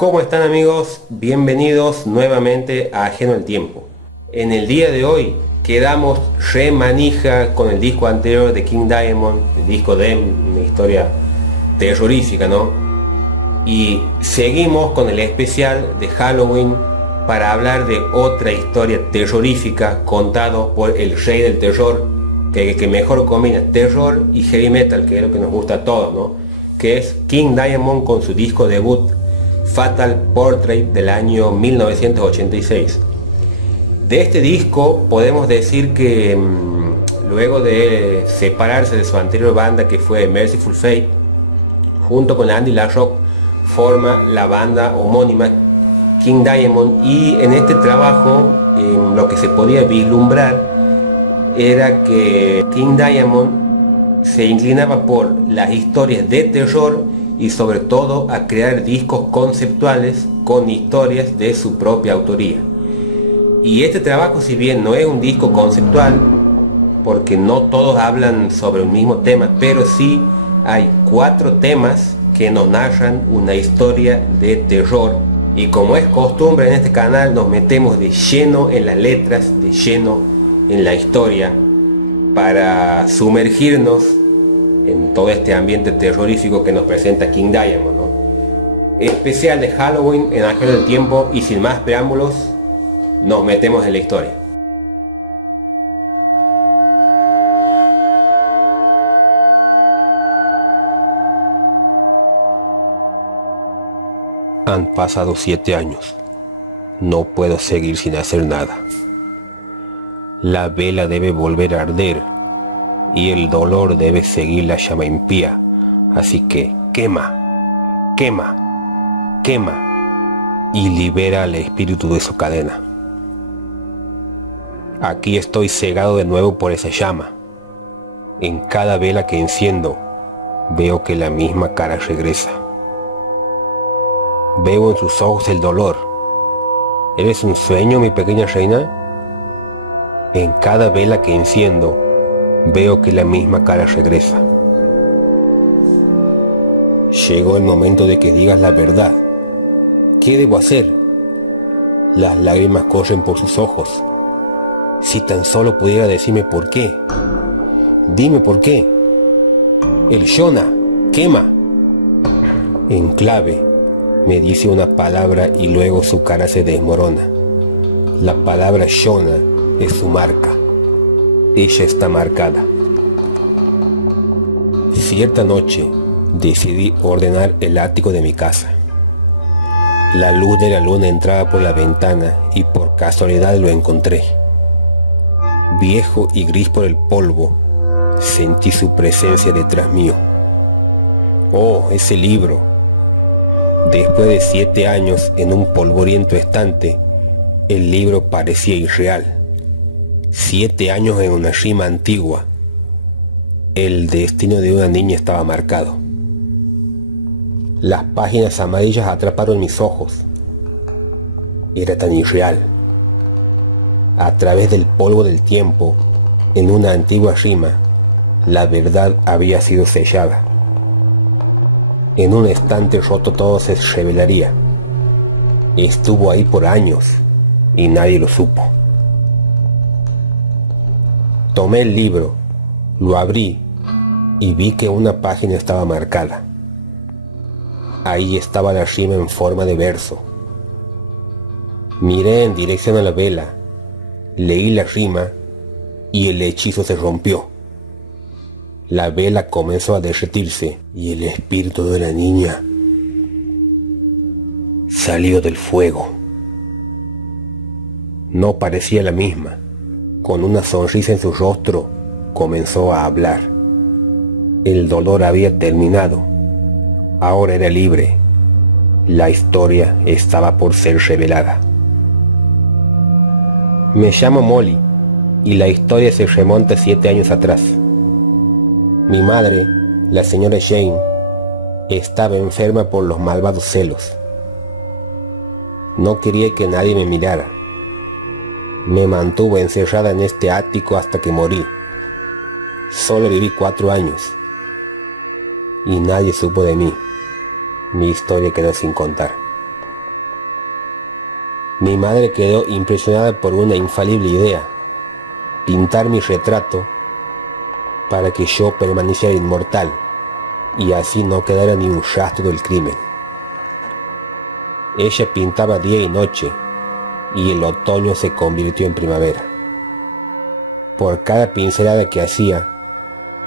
¿Cómo están, amigos? Bienvenidos nuevamente a Ajeno al Tiempo. En el día de hoy quedamos re manija con el disco anterior de King Diamond, el disco de una historia terrorífica, ¿no? Y seguimos con el especial de Halloween para hablar de otra historia terrorífica contado por el rey del terror, que mejor combina terror y heavy metal, que es lo que nos gusta a todos, ¿no? Que es King Diamond con su disco debut Fatal Portrait del año 1986. De este disco podemos decir que luego de separarse de su anterior banda, que fue Mercyful Fate, junto con Andy LaRocque forma la banda homónima King Diamond, y en este trabajo lo que se podía vislumbrar era que King Diamond se inclinaba por las historias de terror y sobre todo a crear discos conceptuales con historias de su propia autoría. Y este trabajo, si bien no es un disco conceptual, porque no todos hablan sobre un mismo tema, pero sí hay 4 temas que nos narran una historia de terror. Y como es costumbre en este canal, nos metemos de lleno en las letras, de lleno en la historia, para sumergirnos en todo este ambiente terrorífico que nos presenta King Diamond, ¿no? Especial de Halloween en Ajeno al Tiempo, y sin más preámbulos, nos metemos en la historia. Han pasado 7 años. No puedo seguir sin hacer nada. La vela debe volver a arder y el dolor debe seguir la llama impía. Así que quema, quema, quema y libera al espíritu de su cadena. Aquí estoy cegado de nuevo por esa llama. En cada vela que enciendo veo que la misma cara regresa. Veo en sus ojos el dolor. ¿Eres un sueño, mi pequeña reina? En cada vela que enciendo veo que la misma cara regresa. Llegó el momento de que digas la verdad. ¿Qué debo hacer? Las lágrimas corren por sus ojos. Si tan solo pudiera decirme por qué. Dime por qué. El Shona, quema. En clave me dice una palabra y luego su cara se desmorona. La palabra Shona es su marca. Ella está marcada. Cierta noche decidí ordenar el ático de mi casa. La luz de la luna entraba por la ventana y por casualidad lo encontré. Viejo y gris por el polvo, sentí su presencia detrás mío. Oh, ese libro. Después de 7 años en un polvoriento estante, el libro parecía irreal. 7 años en una rima antigua. El destino de una niña estaba marcado. Las páginas amarillas atraparon mis ojos. Era tan irreal. A través del polvo del tiempo, en una antigua rima, la verdad había sido sellada. En un estante roto todo se revelaría. Estuvo ahí por años y nadie lo supo. Tomé el libro, lo abrí y vi que una página estaba marcada. Ahí estaba la rima en forma de verso. Miré en dirección a la vela, leí la rima y el hechizo se rompió. La vela comenzó a derretirse y el espíritu de la niña salió del fuego. No parecía la misma. Con una sonrisa en su rostro comenzó a hablar. El dolor había terminado. Ahora era libre. La historia estaba por ser revelada. Me llamo Molly y la historia se remonta 7 años atrás. Mi madre, la señora Jane, estaba enferma por los malvados celos. No quería que nadie me mirara. Me mantuvo encerrada en este ático hasta que morí. Solo viví 4 años. Y nadie supo de mí. Mi historia quedó sin contar. Mi madre quedó impresionada por una infalible idea: pintar mi retrato para que yo permaneciera inmortal y así no quedara ni un rastro del crimen. Ella pintaba día y noche y el otoño se convirtió en primavera. Por cada pincelada que hacía,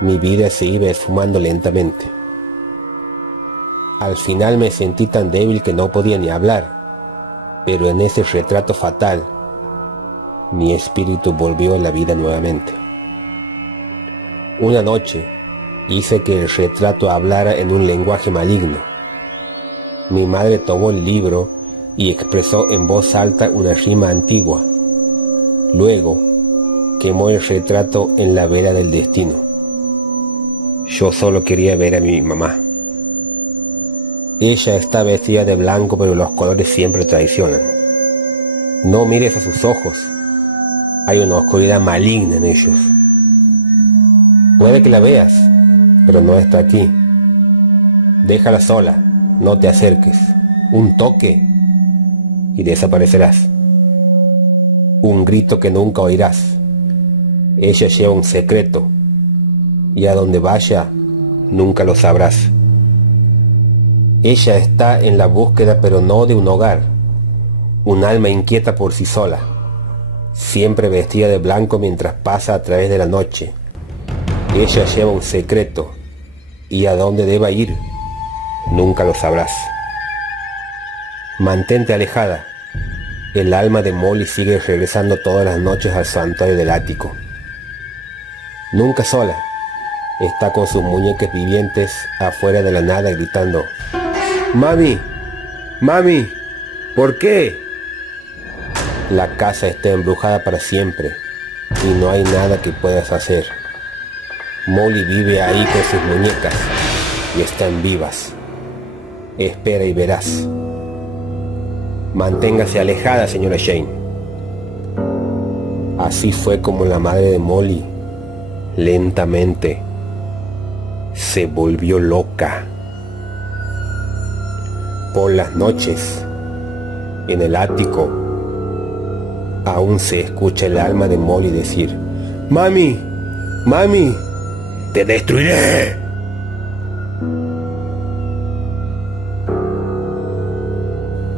mi vida se iba esfumando lentamente. Al final me sentí tan débil que no podía ni hablar, pero en ese retrato fatal, mi espíritu volvió a la vida nuevamente. Una noche hice que el retrato hablara en un lenguaje maligno. Mi madre tomó el libro y expresó en voz alta una rima antigua. Luego quemó el retrato en la vela del destino. Yo solo quería ver a mi mamá. Ella está vestida de blanco, pero los colores siempre traicionan. No mires a sus ojos. Hay una oscuridad maligna en ellos. Puede que la veas, pero no está aquí. Déjala sola, no te acerques. Un toque y desaparecerás. Un grito que nunca oirás. Ella lleva un secreto y a donde vaya nunca lo sabrás. Ella está en la búsqueda, pero no de un hogar. Un alma inquieta por sí sola, siempre vestida de blanco mientras pasa a través de la noche. Ella lleva un secreto y a dónde deba ir nunca lo sabrás. Mantente alejada. El alma de Molly sigue regresando todas las noches al santuario del ático. Nunca sola. Está con sus muñecas vivientes afuera de la nada gritando: ¡Mami! ¡Mami! ¿Por qué? La casa está embrujada para siempre y no hay nada que puedas hacer. Molly vive ahí con sus muñecas y están vivas. Espera y verás. Manténgase alejada, señora Jane. Así fue como la madre de Molly lentamente se volvió loca. Por las noches, en el ático, aún se escucha el alma de Molly decir: ¡Mami! ¡Mami! ¡Te destruiré!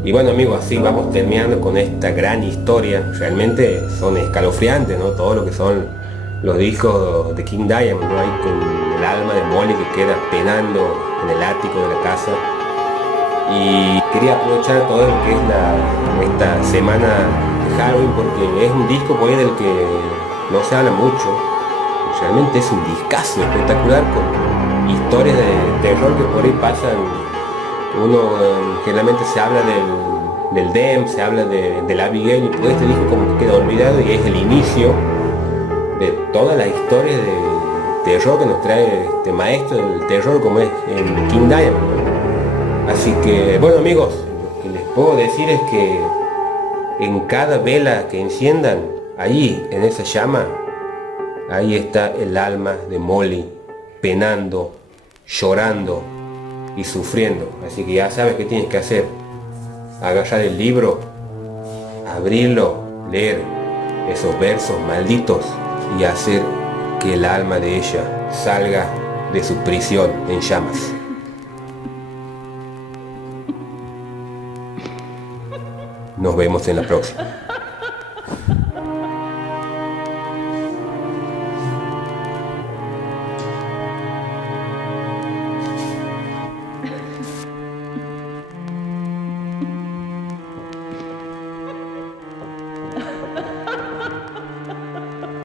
Y bueno, amigos, así vamos terminando con esta gran historia. Realmente son escalofriantes, ¿no? Todo lo que son los discos de King Diamond, ¿no? Ahí con el alma de Molly que queda penando en el ático de la casa. Y quería aprovechar todo lo que es esta semana de Halloween, porque es un disco por ahí del que no se habla mucho. Realmente es un discazo espectacular con historias de terror que por ahí pasan. Generalmente se habla del Dem, se habla del Abigail, y pues este disco como que queda olvidado y es el inicio de toda la historia de terror que nos trae este maestro del terror como es en King Diamond. Así que bueno, amigos, lo que les puedo decir es que en cada vela que enciendan, ahí en esa llama, ahí está el alma de Molly penando, llorando y sufriendo. Así que ya sabes qué tienes que hacer: agarrar el libro, abrirlo, leer esos versos malditos y hacer que el alma de ella salga de su prisión en llamas. Nos vemos en la próxima.